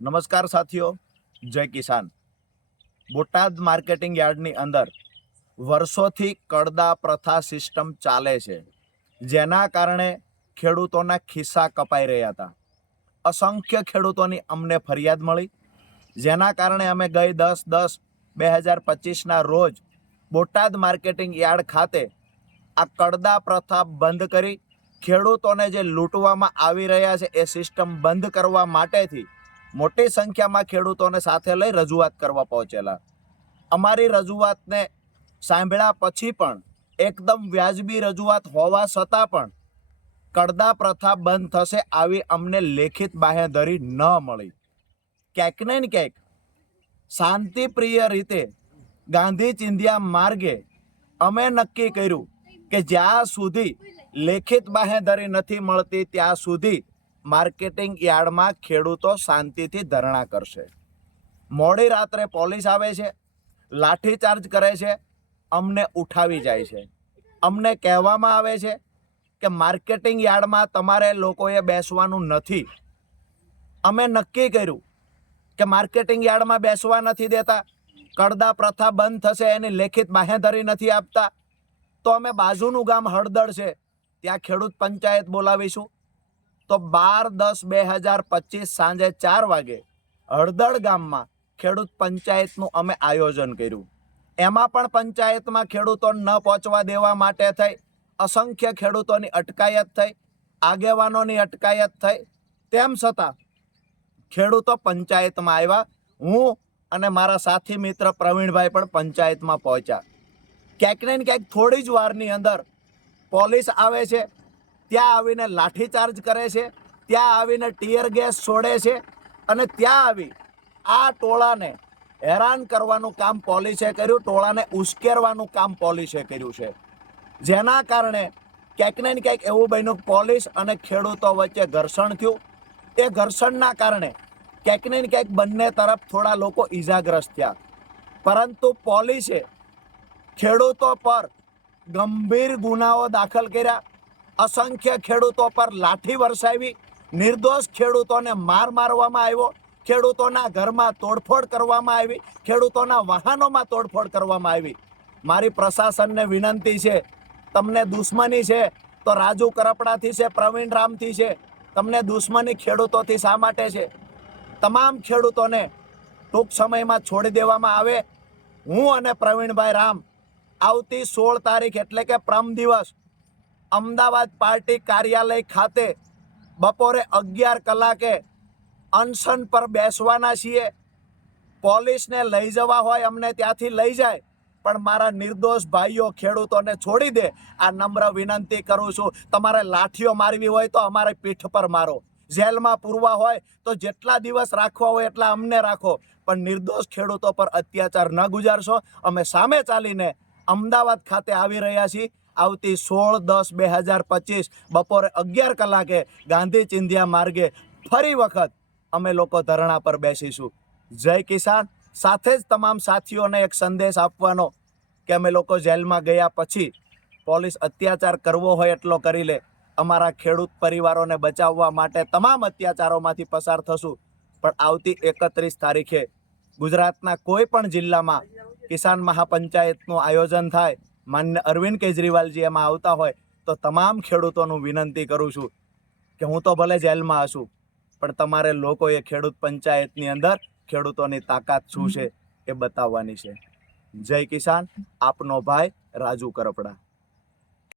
નમસ્કાર સાથીઓ, જય કિસાન। બોટાદ માર્કેટિંગ યાર્ડની અંદર વર્ષોથી કડદા પ્રથા સિસ્ટમ ચાલે છે, જેના કારણે ખેડૂતોના ખિસ્સા કપાઈ રહ્યા હતા। અસંખ્ય ખેડૂતોની અમને ફરિયાદ મળી, જેના કારણે અમે ગઈ 10/10/2025ના રોજ બોટાદ માર્કેટિંગ યાર્ડ ખાતે આ કડદા પ્રથા બંધ કરી ખેડૂતોને જે લૂંટવામાં આવી રહ્યા છે એ સિસ્ટમ બંધ કરવા માટેથી મોટી સંખ્યામાં ખેડૂતોને સાથે લઈ રજૂઆત કરવા પહોંચેલા। અમારી રજૂઆતને સાંભળ્યા પછી પણ એકદમ વ્યાજબી રજૂઆત હોવા છતાં પણ કડદા પ્રથા બંધ થશે આવી અમને લેખિત બાંહેધરી ન મળી। ક્યાંક ને ક્યાંક શાંતિપ્રિય રીતે ગાંધી ચિંધ્યા માર્ગે અમે નક્કી કર્યું કે જ્યાં સુધી લેખિત બાંહેધરી નથી મળતી ત્યાં સુધી માર્કેટિંગ યાર્ડમાં ખેડૂતો શાંતિથી ધરણા કરશે। મોડી રાત્રે પોલીસ આવે છે, લાઠીચાર્જ કરે છે, અમને ઉઠાવી જાય છે। અમને કહેવામાં આવે છે કે માર્કેટિંગ યાર્ડમાં તમારે લોકોએ બેસવાનું નથી। અમે નક્કી કર્યું કે માર્કેટિંગ યાર્ડમાં બેસવા નથી દેતા, કડદા પ્રથા બંધ થશે એની લેખિત બાંહેધરી નથી આપતા, તો અમે બાજુનું ગામ હળદળ છે ત્યાં ખેડૂત પંચાયત બોલાવીશું। તો 12/10/2025 સાંજે 4 વાગે હળદળ ગામમાં ખેડૂત પંચાયતનું અમે આયોજન કર્યું। એમાં પણ પંચાયતમાં ખેડૂતો ન પહોંચવા દેવા માટે થઈ અસંખ્ય ખેડૂતોની અટકાયત થઈ, આગેવાનોની અટકાયત થઈ, તેમ છતાં ખેડૂતો પંચાયતમાં આવ્યા। હું અને મારા સાથી મિત્ર પ્રવીણભાઈ પણ પંચાયતમાં પહોંચ્યા। ક્યાંક ને ક્યાંક થોડી જ વારની અંદર પોલીસ આવે છે, ત્યાં આવીને લાઠીચાર્જ કરે છે, ત્યાં આવીને ટીયર ગેસ છોડે છે અને ત્યાં આવી આ ટોળાને હેરાન કરવાનું કામ પોલીસે કર્યું, ટોળાને ઉશ્કેરવાનું કામ પોલીસે કર્યું છે। જેના કારણે ક્યાંક ને ક્યાંક એવું બન્યું પોલીસ અને ખેડૂતો વચ્ચે ઘર્ષણ થયું। એ ઘર્ષણના કારણે ક્યાંક ને ક્યાંક બંને તરફ થોડા લોકો ઈજાગ્રસ્ત થયા, પરંતુ પોલીસે ખેડૂતો પર ગંભીર ગુનાઓ દાખલ કર્યા, અસંખ્ય ખેડૂતો પર લાઠી વરસાવી, નિર્દોષ ખેડૂતોને મારવામાં આવ્યો, ખેડૂતોના ઘરમાં તોડફોડ કરવામાં આવી, ખેડૂતોના વાહનોમાં તોડફોડ કરવામાં આવી। મારી પ્રશાસનને વિનંતી છે, તમને દુશ્મની છે તો રાજુ કરપડાથી છે, પ્રવીણ રામથી છે, તમને દુશ્મની ખેડૂતોથી શા માટે છે? તમામ ખેડૂતોને ટૂંક સમયમાં છોડી દેવામાં આવે। હું અને પ્રવીણભાઈ રામ આવતી 16 તારીખ એટલે કે પ્રમ દિવસ અમદાવાદ પાર્ટી કાર્યાલય ખાતે બપોરે 11 કલાકે અનશન પર બેસવાના છીએ। પોલીસને લઈ જવા હોય અમને ત્યાંથી લઈ જાય, પણ મારા નિર્દોષ ભાઈઓ ખેડૂતોને છોડી દે આ નમ્ર વિનંતી કરું છું। તમારે લાઠીઓ મારવી હોય તો અમારે પીઠ પર મારો, જેલમાં પૂરવા હોય તો જેટલા દિવસ રાખવા હોય એટલા અમને રાખો, પણ નિર્દોષ ખેડૂતો પર અત્યાચાર ન ગુજારશો। અમે સામે ચાલીને અમદાવાદ ખાતે આવી રહ્યા છીએ। આવતી 16/10/2025 બપોરે 11 કલાકે ગાંધી ચિંધ્યા માર્ગે ફરી વખત અમે લોકો ધરણા પર બેસીશું। જય કિસાન। સાથે જ તમામ સાથીઓને એક સંદેશ આપવાનો કે અમે લોકો જેલમાં ગયા પછી પોલીસ અત્યાચાર કરવો હોય એટલો કરી લે, અમારા ખેડૂત પરિવારોને બચાવવા માટે તમામ અત્યાચારોમાંથી પસાર થશું, પણ આવતી 31 તારીખે ગુજરાતના કોઈ પણ જિલ્લામાં કિસાન મહાપંચાયતનું આયોજન થાય, માન્ય અરવિંદ કેજરીવાલજી એમાં આવતા હોય તો તમામ ખેડૂતોનું વિનંતી કરું છું કે હું તો ભલે જેલમાં હશું, પણ તમારે લોકોએ ખેડૂત પંચાયતની અંદર ખેડૂતોની તાકાત શું છે એ બતાવવાની છે। જય કિસાન। આપનો ભાઈ રાજુ કરપડા।